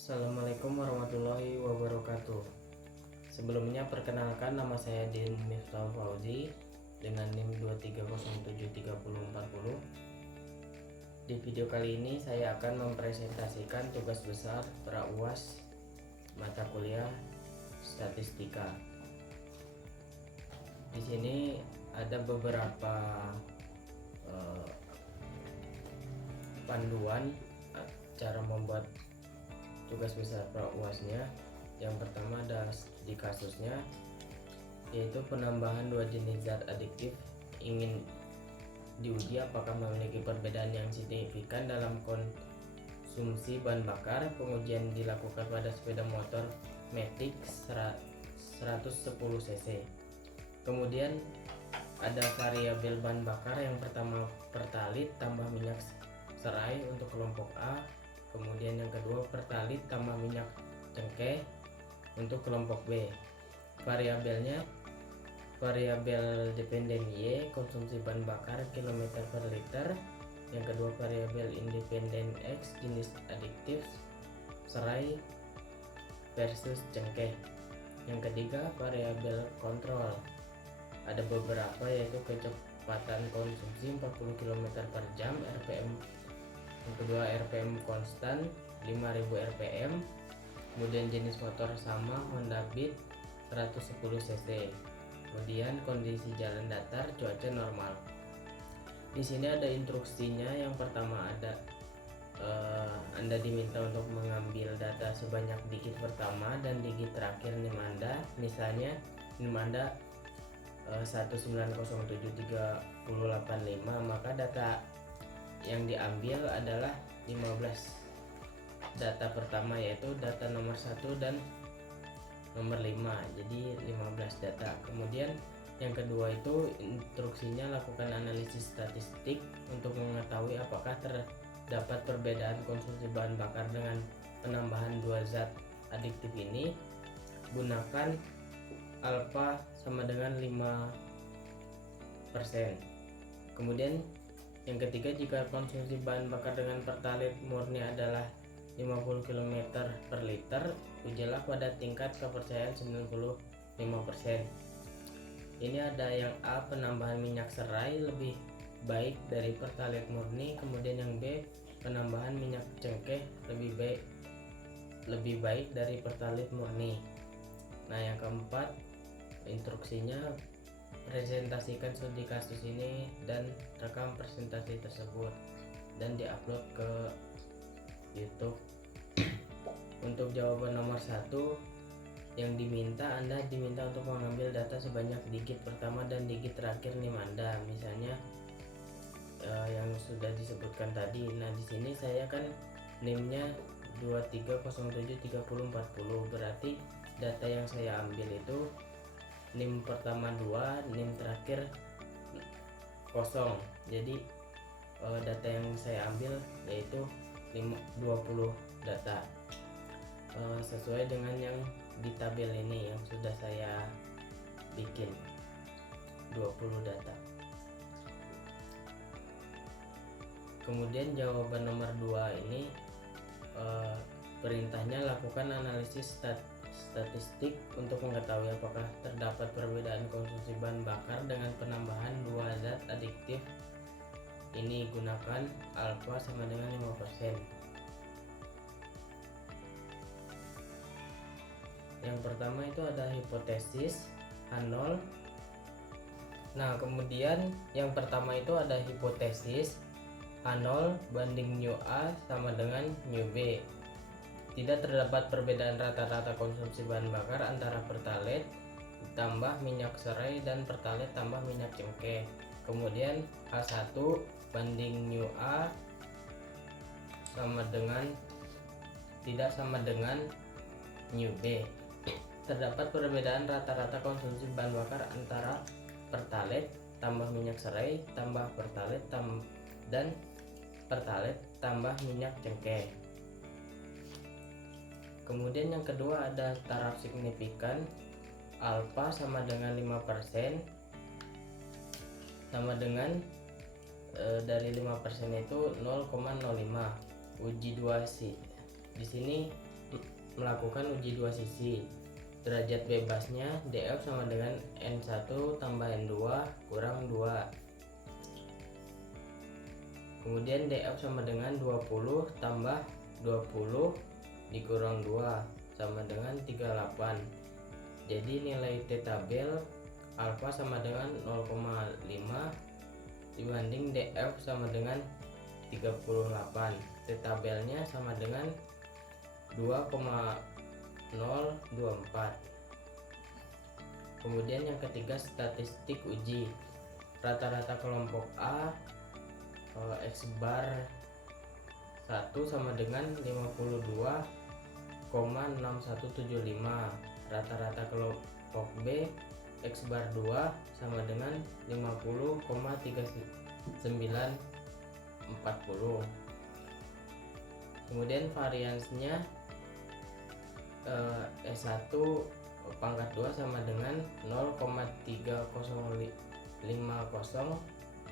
Assalamualaikum warahmatullahi wabarakatuh. Sebelumnya perkenalkan, nama saya Din Miftah Fauzi dengan NIM 230734040. Di video kali ini saya akan mempresentasikan tugas besar pra-UAS mata kuliah statistika. Di sini ada beberapa panduan cara membuat tugas besar pra-UASnya. Yang pertama ada studi kasusnya, yaitu penambahan dua jenis zat adiktif ingin diuji apakah memiliki perbedaan yang signifikan dalam konsumsi bahan bakar. Pengujian dilakukan pada sepeda motor Matic 110 cc. Kemudian ada variabel bahan bakar. Yang pertama pertalit tambah minyak serai untuk kelompok A. Kemudian yang kedua pertalit tambah minyak cengkeh untuk kelompok B. Variabelnya variabel dependen Y, konsumsi bahan bakar kilometer per liter. Yang kedua variabel independen X, jenis adiktif serai versus cengkeh. Yang ketiga variabel kontrol, ada beberapa, yaitu kecepatan konsumsi 40 km per jam RPM. Yang kedua RPM konstan 5000 RPM. Kemudian jenis motor sama, Honda Beat 110 cc. Kemudian kondisi jalan datar, cuaca normal. Di sini ada instruksinya. Yang pertama ada Anda diminta untuk mengambil data sebanyak digit pertama dan digit terakhir NIM Anda. Misalnya NIM Anda 1907385, maka data yang diambil adalah 15 data pertama, yaitu data nomor 1 dan nomor 5, jadi 15 data. Kemudian yang kedua itu instruksinya lakukan analisis statistik untuk mengetahui apakah terdapat perbedaan konsumsi bahan bakar dengan penambahan dua zat adiktif ini. Gunakan alfa sama dengan 5%. Kemudian yang ketiga, jika konsumsi bahan bakar dengan pertalit murni adalah 50 km per liter, ujilah pada tingkat kepercayaan 95%. Ini ada yang A, penambahan minyak serai lebih baik dari pertalit murni. Kemudian yang B, penambahan minyak cengkeh lebih baik dari pertalit murni. Nah, yang keempat, instruksinya presentasikan studi kasus ini dan rekam presentasi tersebut dan diupload ke YouTube. Untuk jawaban nomor 1 yang diminta, Anda diminta untuk mengambil data sebanyak digit pertama dan digit terakhir NIM Anda. Misalnya yang sudah disebutkan tadi. Nah, di sini saya kan NIM-nya 23073040, berarti data yang saya ambil itu NIM pertama 2, NIM terakhir 0. Jadi data yang saya ambil yaitu 20 data, sesuai dengan yang di tabel ini yang sudah saya bikin, 20 data. Kemudian jawaban nomor 2 ini perintahnya lakukan analisis statistik untuk mengetahui apakah terdapat perbedaan konsumsi bahan bakar dengan penambahan dua zat adiktif ini. Gunakan alfa sama dengan 5%. Yang pertama itu ada hipotesis H0. Nah, kemudian yang pertama itu ada hipotesis H0 banding mu A sama dengan mu B. Tidak terdapat perbedaan rata-rata konsumsi bahan bakar antara pertalit tambah minyak serai dan pertalit tambah minyak cengkeh. Kemudian H1 banding mu A tidak sama dengan mu B. Terdapat perbedaan rata-rata konsumsi bahan bakar antara pertalit tambah minyak serai tambah pertalit dan pertalit tambah minyak cengkeh. Kemudian yang kedua ada taraf signifikan, alfa sama dengan 5% sama dengan dari 5% itu 0,05. Uji 2C. Di sini melakukan uji dua sisi. Derajat bebasnya DF sama dengan N1 tambah N2 kurang 2. Kemudian DF sama dengan 20 tambah 20 dikurang 2 sama dengan 38. Jadi nilai T tabel alfa sama dengan 0,5 dibanding DF sama dengan 38. T tabelnya sama dengan 2,024. Kemudian yang ketiga, statistik uji. Rata-rata kelompok A X bar 1 sama dengan 52,6175. Rata-rata kelompok B X bar 2 sama dengan 50,3940. Kemudian variansnya S1 pangkat 2 sama dengan 0,3050.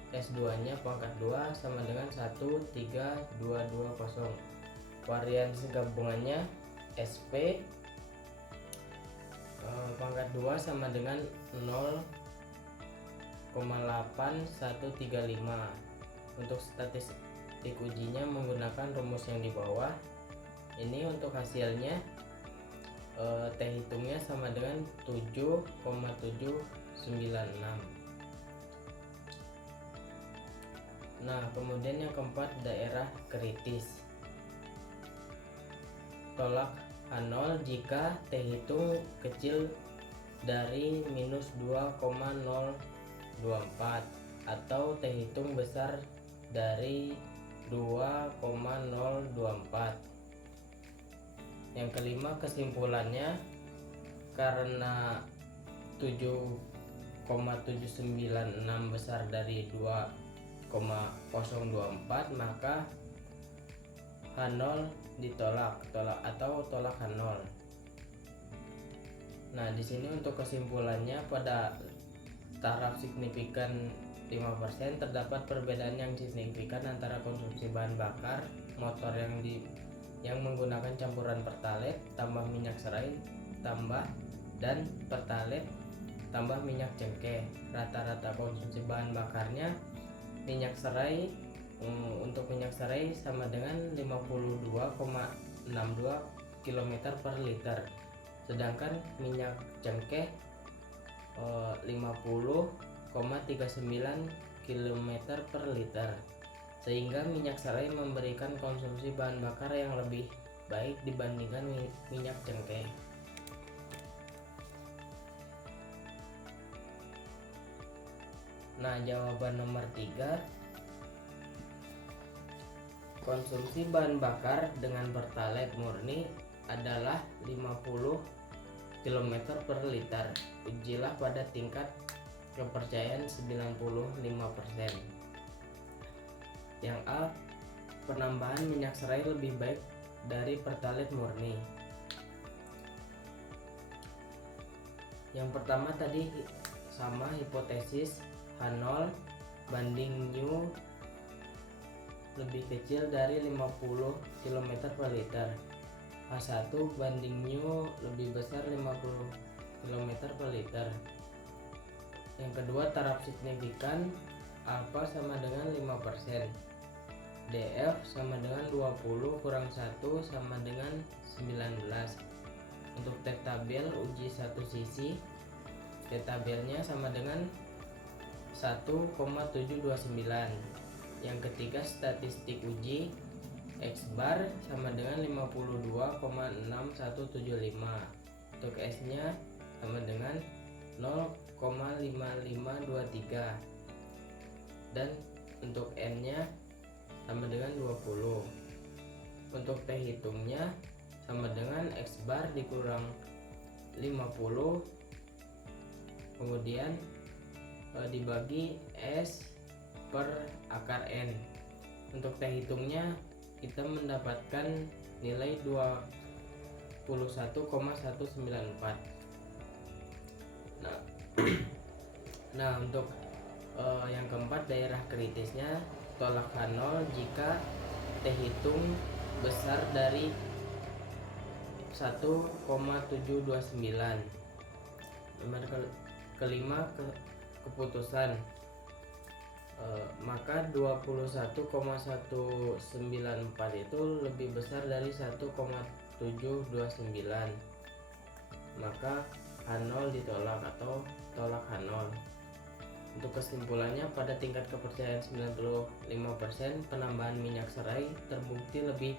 S2 nya pangkat 2 sama dengan 13220. Varians gabungannya SP pangkat 2 sama dengan 0,8135. Untuk statistik ujinya menggunakan rumus yang di bawah. Ini untuk hasilnya T hitungnya sama dengan 7,796. Nah, kemudian yang keempat, daerah kritis. Tolak H0 jika T hitung kecil dari minus 2,024 atau T hitung besar dari 2,024. Yang kelima, kesimpulannya karena 7,796 besar dari 2,024 maka H0 ditolak atau tolak H0. Nah, di sini untuk kesimpulannya pada taraf signifikan 5% terdapat perbedaan yang signifikan antara konsumsi bahan bakar motor yang menggunakan campuran pertalite tambah minyak serai tambah dan pertalite tambah minyak cengkeh. Rata-rata konsumsi bahan bakarnya minyak serai untuk minyak serai sama dengan 52,62 km per liter, sedangkan minyak cengkeh 50,39 km per liter, sehingga minyak serai memberikan konsumsi bahan bakar yang lebih baik dibandingkan minyak cengkeh. Nah, jawaban nomor 3, konsumsi bahan bakar dengan pertalite murni adalah 50 km per liter. Ujilah pada tingkat kepercayaan 95%. Yang A, penambahan minyak serai lebih baik dari pertalite murni. Yang pertama tadi sama hipotesis H0 banding new lebih kecil dari 50 km per liter. H1 banding new lebih besar 50 km per liter. Yang kedua, taraf signifikan alfa sama dengan 5%. DF sama dengan 20 kurang 1 sama dengan 19. Untuk T tabel uji satu sisi, T tabelnya sama dengan 1,729. Yang ketiga, statistik uji X bar sama dengan 52,6175. Untuk S nya sama dengan 0,5523 dan untuk N nya sama dengan 20. Untuk T hitungnya sama dengan X bar dikurang 50 kemudian dibagi S per akar N. Untuk T hitungnya kita mendapatkan nilai 21,194. Nah, untuk yang keempat, daerah kritisnya tolak H0 jika T hitung besar dari 1,729. Nomor kelima, keputusan. Maka 21,194 itu lebih besar dari 1,729. Maka H0 ditolak atau tolak H0. Untuk kesimpulannya, pada tingkat kepercayaan 95%, penambahan minyak serai terbukti lebih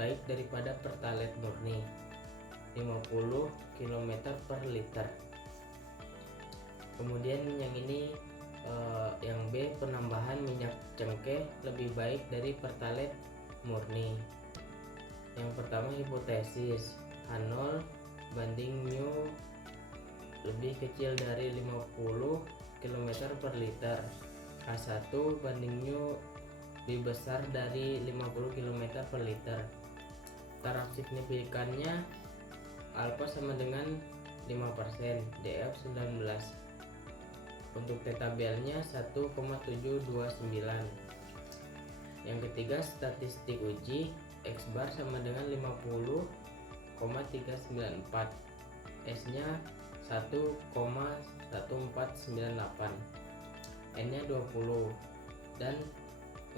baik daripada pertalite murni 50 km per liter. Kemudian yang ini yang B, penambahan minyak cengkeh lebih baik dari pertalite murni. Yang pertama, hipotesis H0 banding mu lebih kecil dari 50 km per liter, H1 banding mu lebih besar dari 50 km per liter. Taraf signifikannya alfa sama dengan 5%, DF 19. Untuk T-tabelnya 1,729. Yang ketiga, statistik uji X bar sama dengan 50,394, S nya 1,1498, N nya 20, dan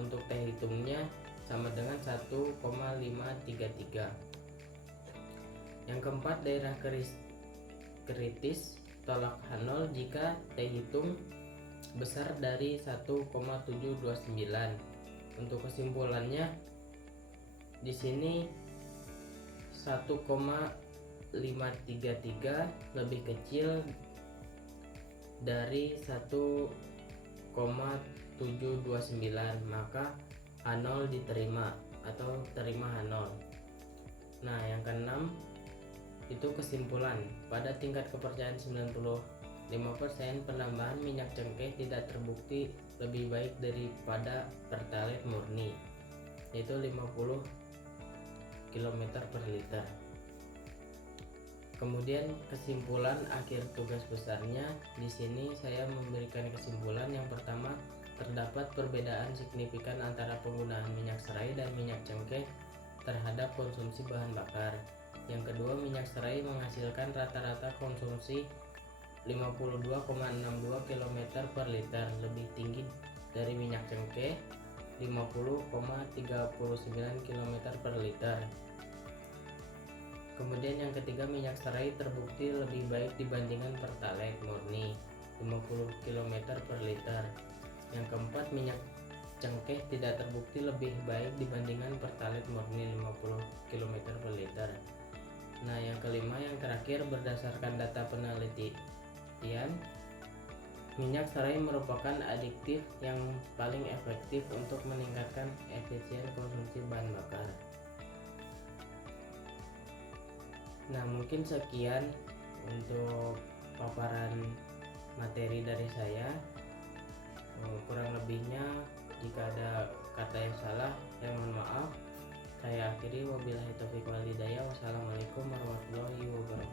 untuk T hitungnya sama dengan 1,533. Yang keempat, daerah kritis tolak H0 jika T hitung besar dari 1,729. Untuk kesimpulannya, di sini 1,533 lebih kecil dari 1,729, maka H0 diterima atau terima H0. Nah, yang keenam itu kesimpulan. Pada tingkat kepercayaan 95%, penambahan minyak cengkeh tidak terbukti lebih baik daripada pertalite murni, yaitu 50 km per liter. Kemudian kesimpulan akhir tugas besarnya, di sini saya memberikan kesimpulan. Yang pertama, terdapat perbedaan signifikan antara penggunaan minyak serai dan minyak cengkeh terhadap konsumsi bahan bakar. Yang kedua, minyak serai menghasilkan rata-rata konsumsi 52,62 km per liter, lebih tinggi dari minyak cengkeh 50,39 km per liter. Kemudian yang ketiga, minyak serai terbukti lebih baik dibandingkan pertalite murni 50 km per liter. Yang keempat, minyak cengkeh tidak terbukti lebih baik dibandingkan pertalite murni 50 km per liter. Nah, yang kelima, yang terakhir, berdasarkan data penelitian, minyak serai merupakan adiktif yang paling efektif untuk meningkatkan efisien konsumsi bahan bakar. Nah, mungkin sekian untuk paparan materi dari saya. Kurang lebihnya, jika ada kata yang salah, saya mohon maaf. Saya akhiri, wabillahi taufiq wal hidayah. Wassalamualaikum warahmatullahi wabarakatuh.